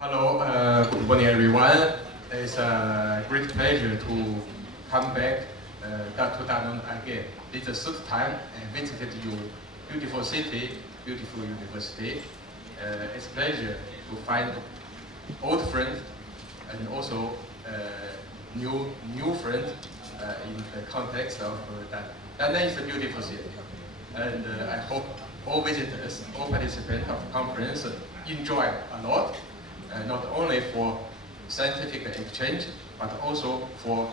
Hello, good morning everyone. It's a great pleasure to come back to Đông again. It's the third time I visited your beautiful city, beautiful university. It's a pleasure to find old friends and also new friends in the context of that. That is a beautiful city. And I hope all visitors, all participants of the conference enjoy a lot. Not only for scientific exchange, but also for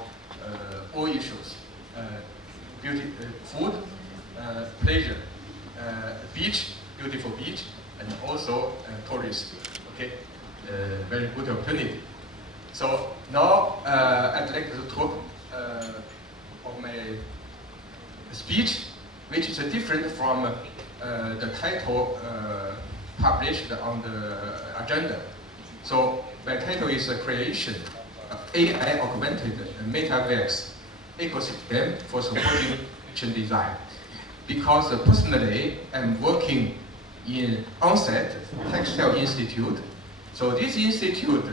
all issues, beauty, food, pleasure, beach, beautiful beach, and also tourists. Okay, very good opportunity. So now I'd like to talk of my speech, which is different from the title published on the agenda. So my title is Creation of AI Augmented Metaverse Ecosystem for Supporting Action Design. Because personally, I'm working in Onset Textile Institute. So this institute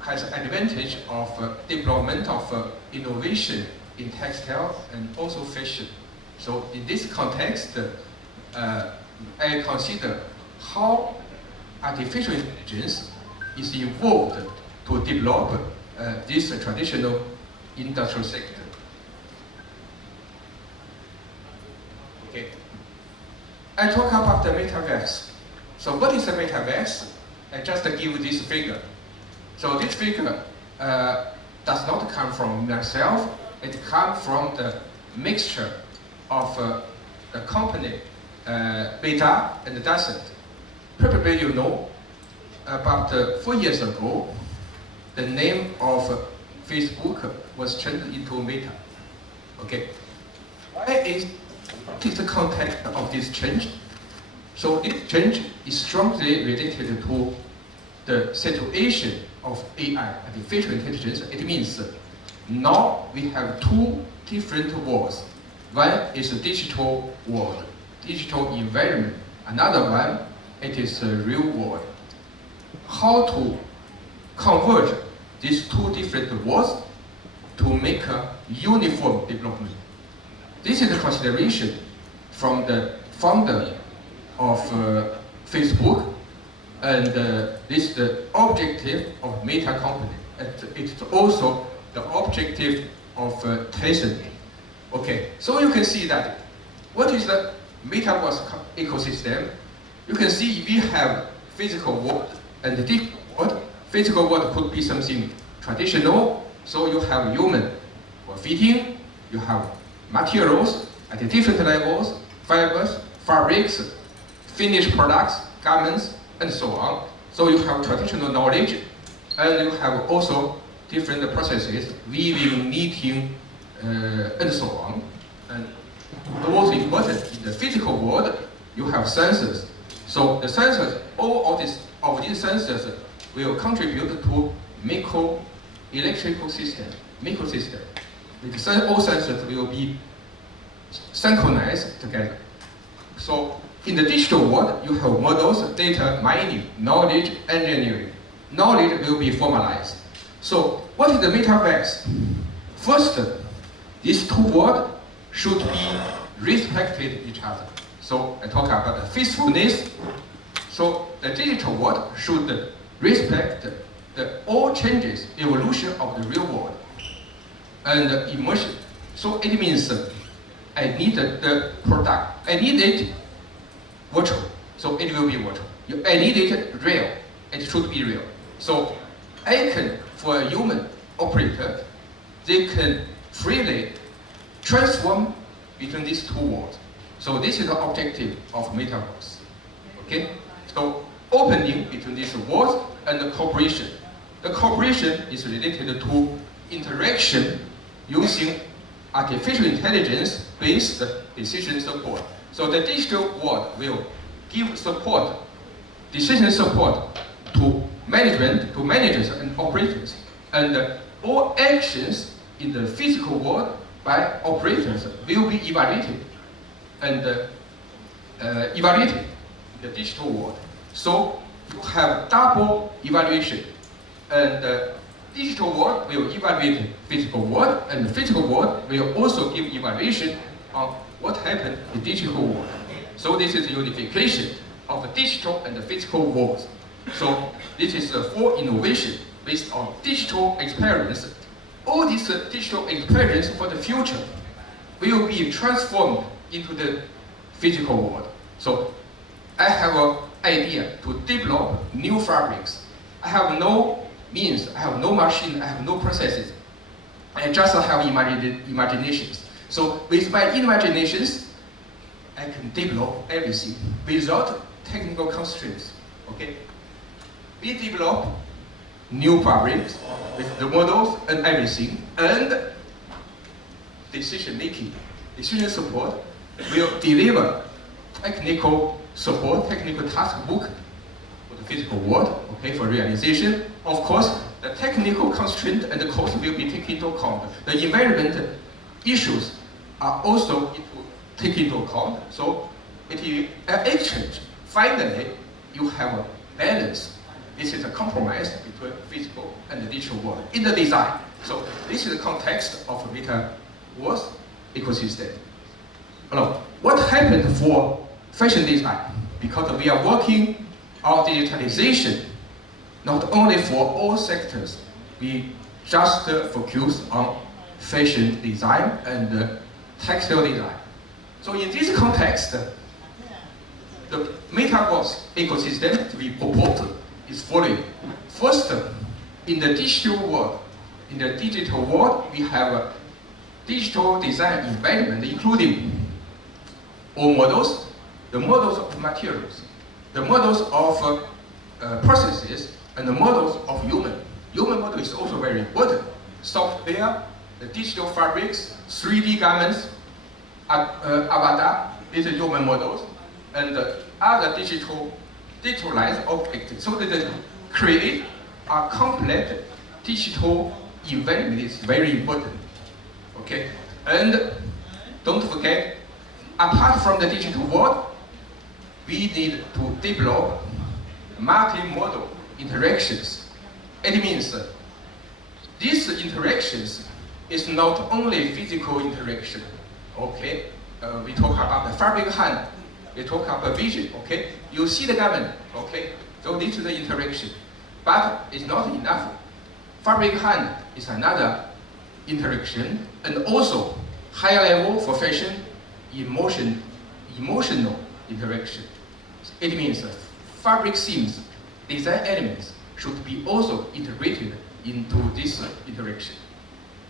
has advantage of development of innovation in textile and also fashion. So in this context, I consider how artificial intelligence is involved to develop this traditional industrial sector. Okay. I talk about the metaverse. So what is the metaverse? I just give you this figure. So this figure does not come from myself. It comes from the mixture of the company Beta and Dassault. Probably you know, about 4 years ago, the name of Facebook was changed into Meta. Okay, what is the context of this change? So this change is strongly related to the situation of AI, artificial intelligence. It means now we have two different worlds. One is a digital world, digital environment. Another one, it is a real world. How to converge these two different worlds to make a uniform development. This is the consideration from the founder of Facebook, and this is the objective of Meta company. It's also the objective of Tencent. Okay, so you can see that what is the metaverse ecosystem? You can see we have physical world and the digital world. Physical world could be something traditional, so you have human for fitting, you have materials at different levels, fibers, fabrics, finished products, garments, and so on. So you have traditional knowledge, and you have also different processes, weaving, knitting, and so on. And the most important, in the physical world, you have sensors. So the sensors, all of these sensors will contribute to micro-electrical system, microsystem. All sensors will be synchronized together. So in the digital world, you have models, data mining, knowledge engineering. Knowledge will be formalized. So what is the metaverse? First, these two worlds should be respected each other. So I talk about the faithfulness. So the digital world should respect the all changes, evolution of the real world, and immersion. So it means I need the product. I need it virtual, so it will be virtual. I need it real. It should be real. So I can, for a human operator, they can freely transform between these two worlds. So this is the objective of metaverse. Okay? So opening between these worlds and the cooperation. The cooperation is related to interaction using artificial intelligence-based decision support. So the digital world will give support, decision support to management, to managers and operators. And all actions in the physical world by operators will be evaluated and evaluated in the digital world. So you have double evaluation, and the digital world will evaluate physical world, and the physical world will also give evaluation on what happened in the digital world. So this is unification of the digital and the physical worlds. So this is a full innovation based on digital experience. All this digital experience for the future will be transformed into the physical world. So I have an idea to develop new fabrics. I have no means, I have no machine, I have no processes. I just have imaginations. So with my imaginations, I can develop everything without technical constraints. Okay? We develop new fabrics with the models and everything, and decision making, decision support will deliver technical support, technical task book for the physical world, okay, for realization. Of course, the technical constraint and the cost will be taken into account. The environment issues are also taken into account. So it is an exchange. Finally, you have a balance. This is a compromise between physical and the digital world in the design. So this is the context of metaverse ecosystem. Now, what happened for fashion design? Because we are working on digitalization, not only for all sectors, we just focus on fashion design and textile design. So in this context, the metaverse ecosystem to be proposed is following. First, in the digital world, we have a digital design environment, including all models, the models of materials, the models of processes, and the models of human. Human model is also very important. Software, the digital fabrics, 3D garments, avatar, these are human models, and other digitalized objects. So that they create a complete digital environment is very important. Okay, and don't forget, apart from the digital world, we need to develop multi-modal interactions. It means these interactions is not only physical interaction. Okay, we talk about the fabric hand, we talk about vision. Okay, you see the garment. Okay, so this is the interaction, but it's not enough. Fabric hand is another interaction, and also higher level for fashion, emotional interaction. It means fabric themes, design elements should be also integrated into this interaction.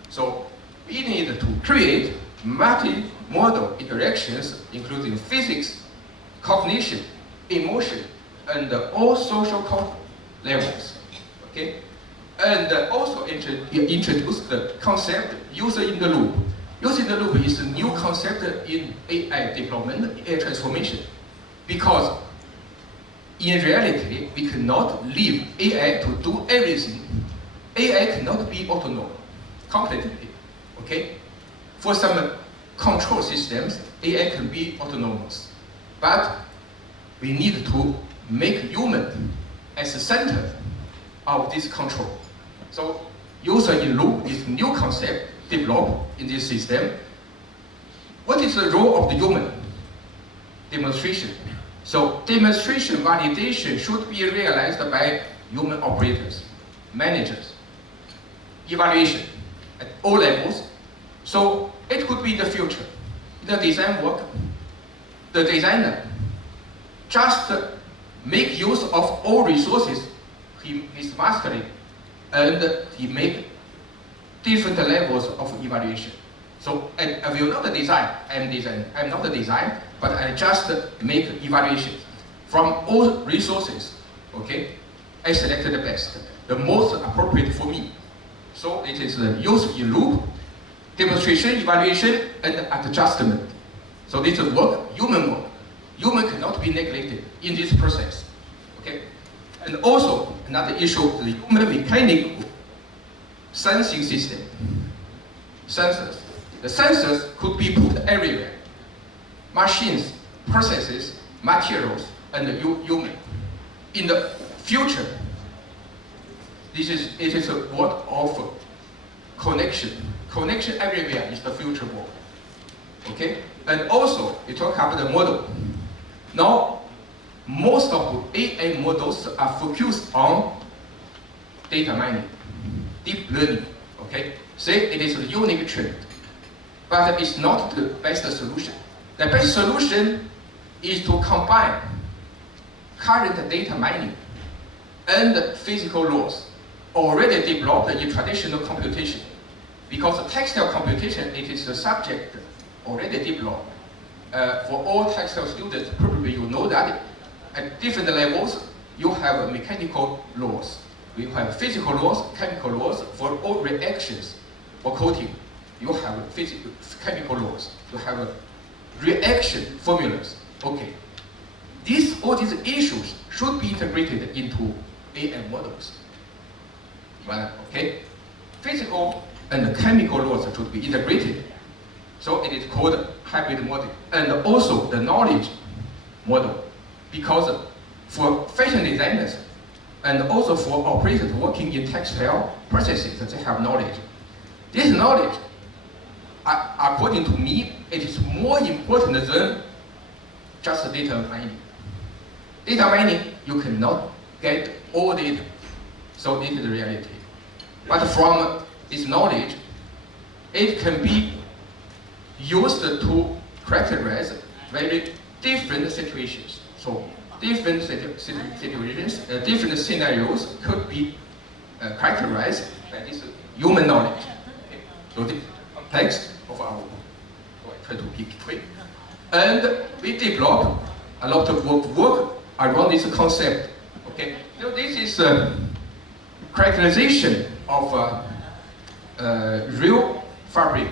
So we need to create multi-modal interactions, including physics, cognition, emotion, and all social levels. Okay, and also introduce the concept user in the loop. User in the loop is a new concept in AI development, AI transformation, because in reality, we cannot leave AI to do everything. AI cannot be autonomous completely. Okay, for some control systems, AI can be autonomous, but we need to make human as the center of this control. So user in loop is a new concept developed in this system. What is the role of the human? Demonstration. So demonstration validation should be realized by human operators, managers, evaluation at all levels. So it could be the future. In the design work, the designer just make use of all resources he is mastering, and he make different levels of evaluation. So I will not design, I'm not a design, but I just make evaluations from all resources. Okay, I select the best, the most appropriate for me. So it is the use in loop, demonstration, evaluation, and adjustment. So this is work, human work. Human cannot be neglected in this process. Okay, and also another issue, the human mechanical sensing system. Sensors. The sensors could be put everywhere. machines, processes, materials, and human. In the future, it is a world of connection. Connection everywhere is the future world. Okay? And also, we talk about the model. Now, most of AI models are focused on data mining, deep learning. Okay? Say it is a unique trend, but it's not the best solution. The best solution is to combine current data mining and physical laws already developed in traditional computation. Because textile computation, it is a subject already developed. For all textile students, probably you know that at different levels, you have mechanical laws. We have physical laws, chemical laws. For all reactions, for coating, you have physical, chemical laws. You have reaction formulas. Okay. All these issues should be integrated into AI models. Well, okay. Physical and chemical laws should be integrated. So it is called hybrid model. And also the knowledge model. Because for fashion designers and also for operators working in textile processes, they have knowledge. This knowledge, according to me, it is more important than just data mining. Data mining, you cannot get all data. So it is the reality. But from this knowledge, it can be used to characterize very different situations. So different situations, different scenarios could be characterized by this human knowledge. Okay. So the context of our work. So I try to pick quick. And we develop a lot of work around this concept. Okay. So this is a characterization of real fabric.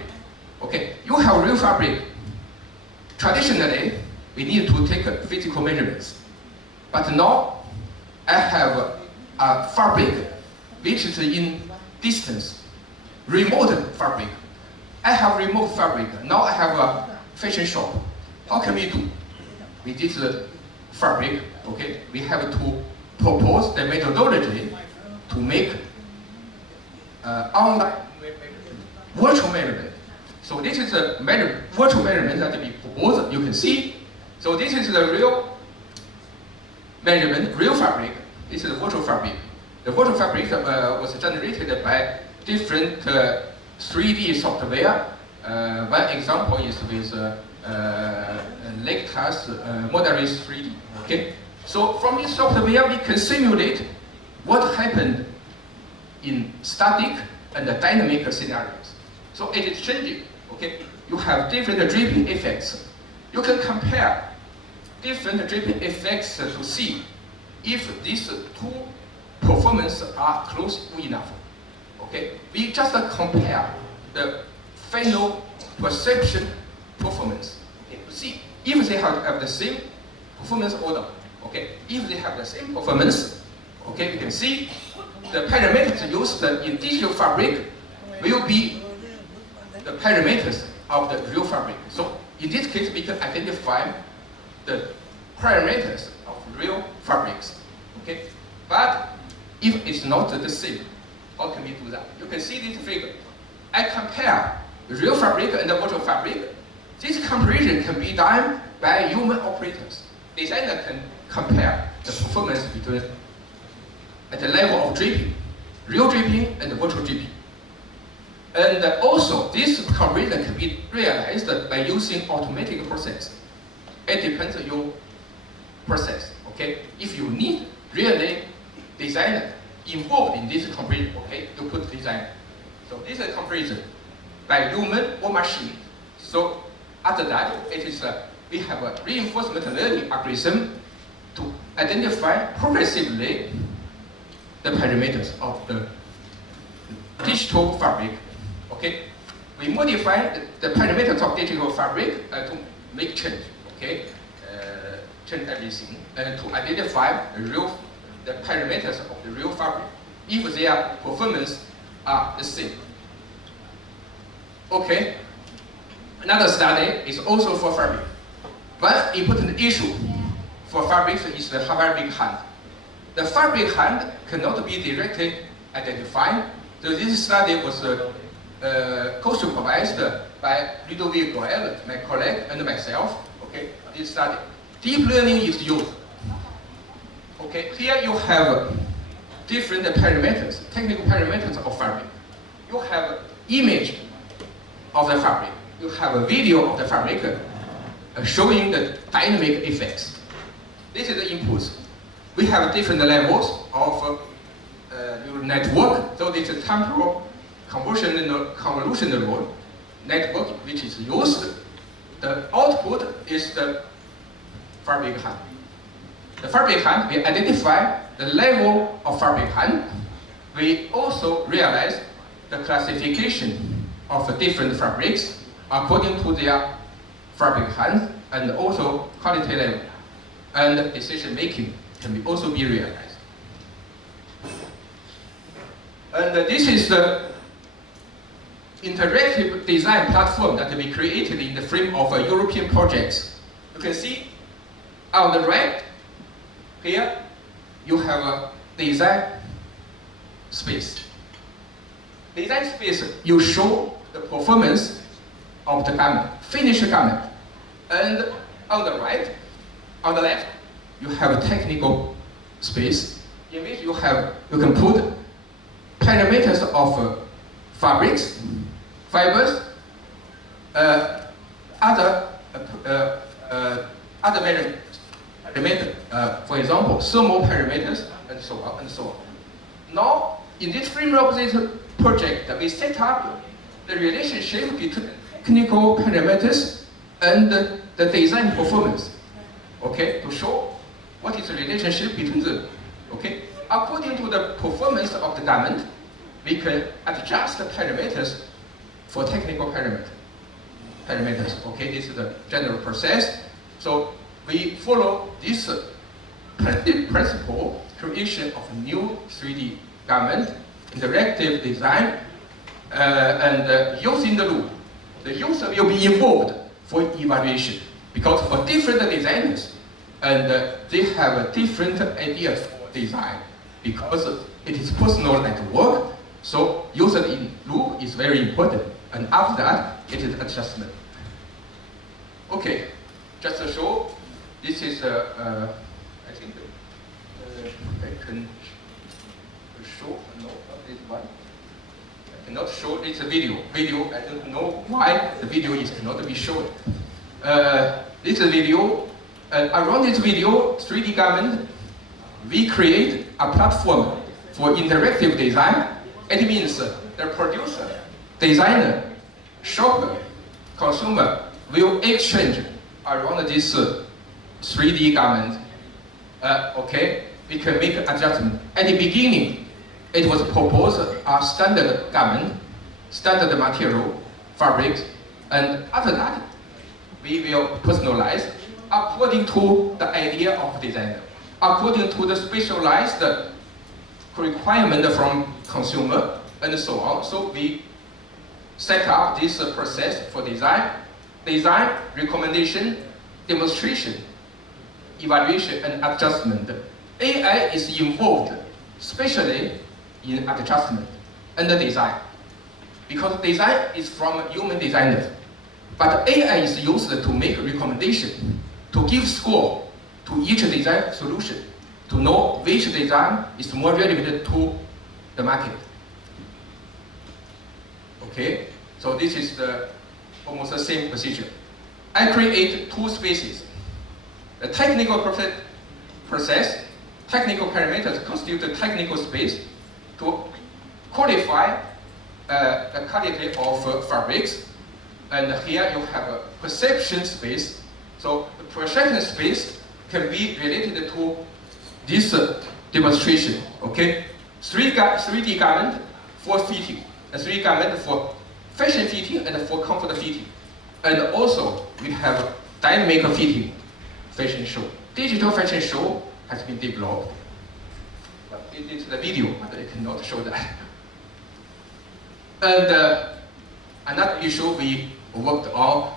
Okay, you have real fabric. Traditionally, we need to take physical measurements. But now, I have a fabric which is in distance, remote fabric. I have remote fabric. Now I have a fashion shop. How can we do? With this fabric, okay, we have to propose the methodology to make online virtual measurement. So this is a virtual measurement that we propose. You can see. So this is the real measurement, real fabric. This is the virtual fabric. The virtual fabric was generated by different 3D software. One example is with Lectas Modelist 3D. Okay. So from this software, we can simulate what happened in static and dynamic scenarios. So it is changing. Okay, you have different draping effects. You can compare different draping effects to see if these two performances are close enough. Okay, we just compare the final perception performance. Okay, to see if they have the same performance or not. Okay, if they have the same performance, okay, we can see the parameters used in digital fabric will be the parameters of the real fabric. So in this case, we can identify the parameters of real fabrics. Okay, but if it's not the same, how can we do that? You can see this figure. I compare the real fabric and the virtual fabric. This comparison can be done by human operators. Designer can compare the performance between at the level of draping, real draping and virtual draping. And also, this comparison can be realized by using automatic process. It depends on your process. Okay, if you need really designer involved in this comparison, okay, you put designer. So this is a comparison by human or machine. So after that, it is we have a reinforcement learning algorithm to identify progressively the parameters of the digital fabric. Okay, we modify the parameters of digital fabric to make change. Okay, change everything and to identify the parameters of the real fabric if their performance are the same. Okay, another study is also for fabric. One important issue for fabrics is the fabric hand. The fabric hand cannot be directly identified. So this study was co-supervised by Ludovic Goel, my colleague, and myself. Okay, this study. Deep learning is used. Okay, here you have different parameters, technical parameters of fabric. You have image of the fabric. You have a video of the fabric showing the dynamic effects. This is the inputs. We have different levels of neural network. So this is temporal convolutional network which is used. The output is the fabric hand. The fabric hand, we identify the level of fabric hand. We also realize the classification of the different fabrics according to their fabric hand and also quality level. And decision making can also be realized. And this is the interactive design platform that we created in the frame of European projects. You can see on the right, here you have a design space. Design space, you show the performance of the garment, finished garment. And on the right, on the left, you have a technical space in which you can put parameters of fabrics, fibers, other parameters, for example, thermal parameters, and so on and so on. Now, in this framework of this project, we set up the relationship between technical parameters and the design performance. Okay, to show what is the relationship between them. Okay, according to the performance of the garment, we can adjust the parameters for technical parameters. Okay, this is the general process. So we follow this principle, creation of new 3D garment, interactive design, and using the loop. The user will be involved for evaluation because for different designers, and they have different ideas for design because it is personal at work. So user in loop is very important, and after that it is adjustment. Okay, just to show, this is I think I can show this one. I cannot show it's a video. I don't know why the video cannot be shown. This is a video. Around this video, 3D garment, we create a platform for interactive design. It means the producer, designer, shopper, consumer will exchange around this 3D garment. Okay, we can make adjustment. At the beginning, it was proposed a standard garment, standard material, fabrics, and after that, we will personalize according to the idea of designer, according to the specialized requirement from consumer, and so on. So we set up this process for design, recommendation, demonstration, evaluation, and adjustment. AI is involved, especially in adjustment and design, because design is from human designers. But AI is used to make recommendation, to give score to each design solution, to know which design is more relevant to the market. Okay, so this is almost the same procedure. I create two spaces. The technical process, technical parameters constitute the technical space to qualify the quality of fabrics. And here you have a perception space. So the perception space can be related to this demonstration. Okay, 3D garment for fitting, a 3D garment for fashion fitting and for comfort fitting. And also we have dynamic fitting fashion show. Digital fashion show has been developed. But it is the video, but I cannot show that. And another issue we worked on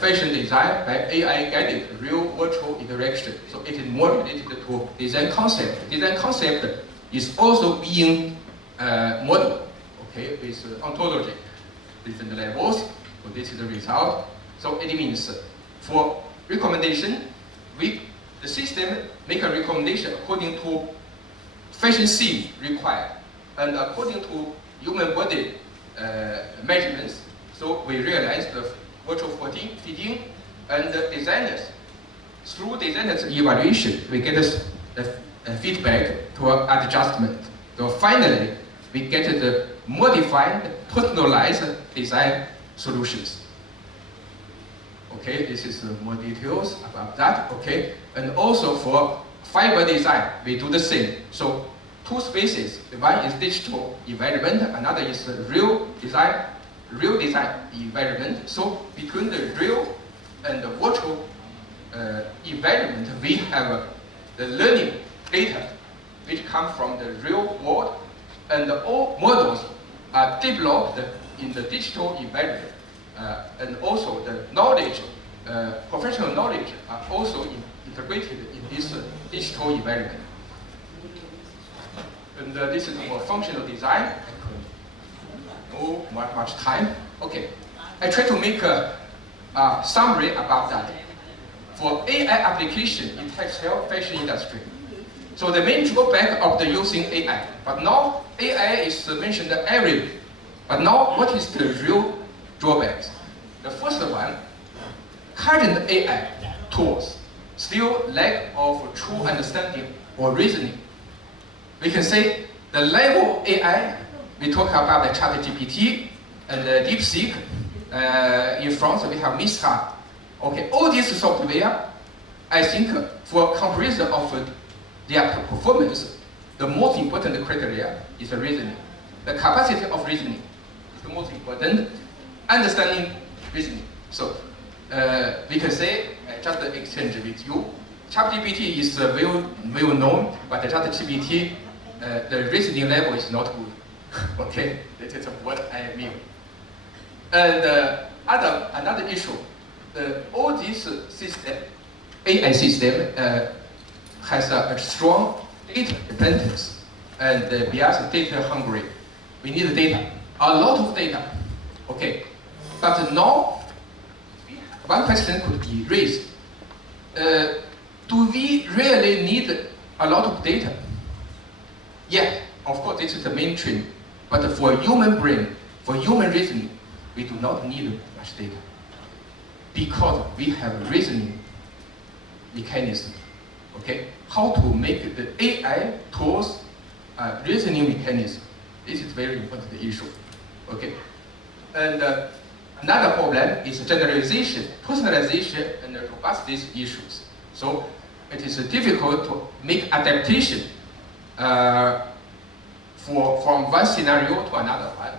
fashion design by AI-guided real virtual interaction. So it is more related to design concept. Design concept is also being modeled, okay, with ontology, different levels. So this is the result. So it means for recommendation, the system make a recommendation according to fashion scene required and according to human body measurements. So we realize the virtual fitting and the designers, through designers evaluation, we get a feedback to adjustment. So finally, we get the modified, personalized design solutions. Okay, this is more details about that. Okay, and also for fiber design, we do the same. So two spaces, one is digital environment, another is real design environment. So between the real and the virtual environment, we have the learning data which come from the real world, and all models are developed in the digital environment. And also the knowledge, professional knowledge are also integrated in this digital environment. And this is for functional design. No much time. Okay, I try to make a summary about that. For AI application in textile fashion industry, so the main drawback of the using AI, but now AI is mentioned everywhere. But now what is the real drawbacks? The first one, current AI tools still lack of true understanding or reasoning. We can say the level AI, we talk about the ChatGPT and the DeepSeek. In France, we have Mistral. Okay, all these software, I think for comparison of their performance, the most important criteria is the reasoning. The capacity of reasoning is the most important. Understanding reasoning. So we can say, just exchange with you, ChatGPT is well known, but the ChatGPT, the reasoning level is not good. Okay, that is what I mean. And another issue, all these system, AI system has a strong data dependence, and we are data hungry. We need data, a lot of data. Okay, but now one question could be raised: do we really need a lot of data? Yeah, of course, this is the main trend. But for human brain, for human reasoning, we do not need much data, because we have reasoning mechanism. Okay, how to make the AI tools reasoning mechanism? This is very important issue. Okay, and another problem is generalization, personalization, and robustness issues. So it is difficult to make adaptation from one scenario to another one,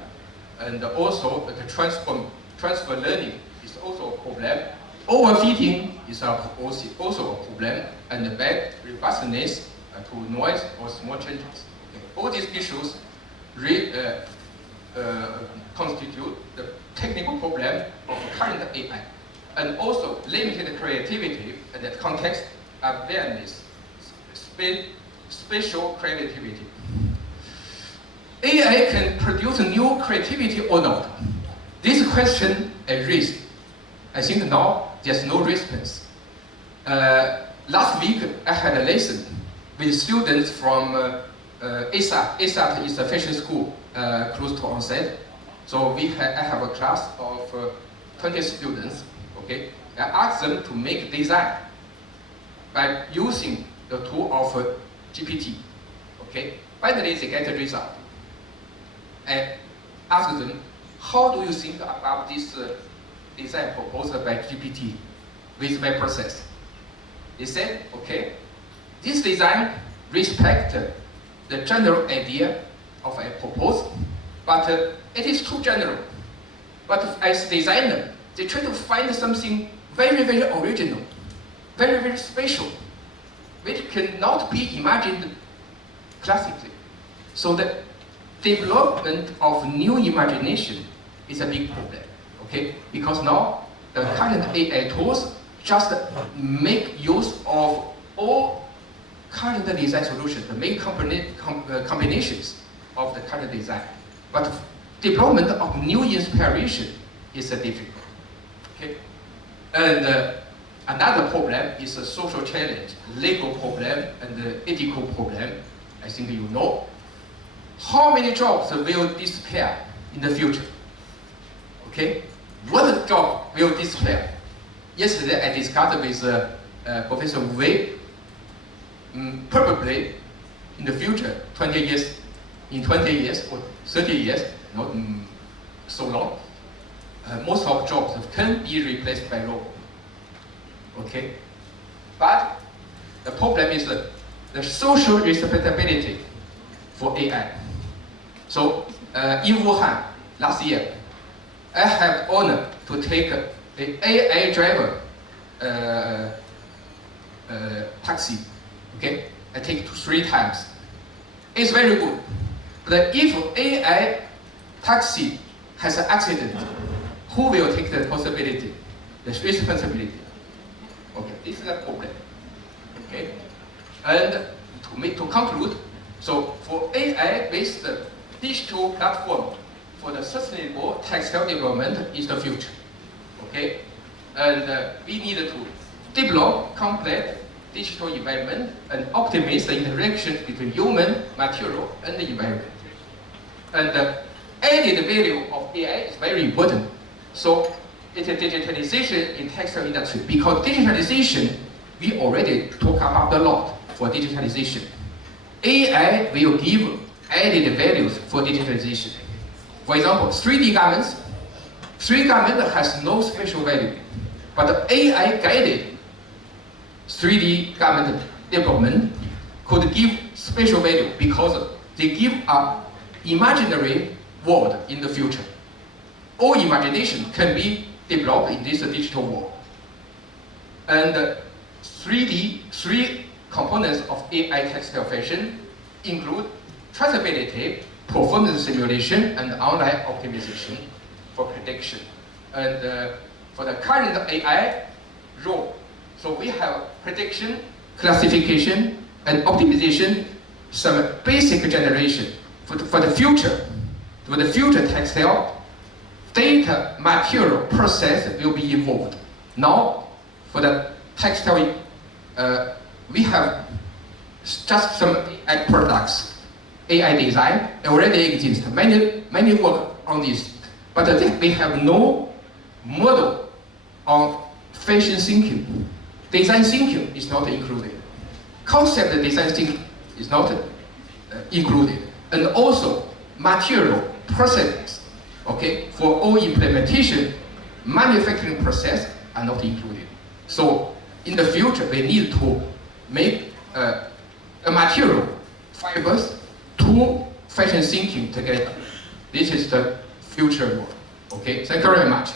and also the transfer learning is also a problem. Overfitting is also a problem, and bad robustness to noise or small changes. Okay. All these issues constitute the technical problem of current AI, and also limited creativity and the context awareness, spatial creativity. AI can produce new creativity or not? This question is raised. I think now there's no response. Last week I had a lesson with students from ESAT. ESAT is a fashion school close to on-site. So I have a class of 20 students. Okay, I asked them to make design by using the tool of GPT. Okay, finally they get a result. I asked them, how do you think about this design proposed by GPT with my process? They said, okay, this design respects the general idea of a proposal, but it is too general. But as designer, they try to find something very, very original, very, very special, which cannot be imagined classically. So the development of new imagination is a big problem. Okay, because now the current AI tools just make use of all current design solutions, the main combinations of the current design. But development of new inspiration is difficult. Okay, and another problem is a social challenge, legal problem, and ethical problem. I think you know. How many jobs will disappear in the future? Okay, what job will disappear? Yesterday I discussed with Professor Wei. Probably in the future, 20 years, in 20 years or 30 years, not so long, most of jobs can be replaced by robots. Okay, but the problem is the social responsibility for AI. So in Wuhan last year, I had honor to take the AI driver taxi. Okay, I take it 3 times. It's very good. But if AI taxi has an accident, who will take the possibility, the responsibility? Okay, this is a problem. Okay, and to conclude, so for AI-based digital platform for the sustainable textile development is the future. Okay, and we need to develop complete digital environment and optimize the interaction between human, material, and the environment. And the added value of AI is very important. So it's a digitalization in textile industry, because digitalization, we already talk about a lot for digitalization. AI will give added values for digitalization. For example, 3D garments. 3D garment has no special value, but AI guided 3D garment development could give special value because they give an imaginary world in the future. All imagination can be developed in this digital world. And three components of AI textile fashion include traceability, performance simulation, and online optimization for prediction. And for the current AI role, so we have prediction, classification, and optimization, some basic generation. For the future textile, data, material, process will be involved. Now, for the textile, we have just some AI products. AI design already exists. Many work on this, but I think we have no model on fashion thinking. Design thinking is not included. Concept design thinking is not included. And also material processes, okay, for all implementation, manufacturing process are not included. So in the future, we need to make the material, fibers, to fashion thinking together. This is the future work. Okay, thank you very much.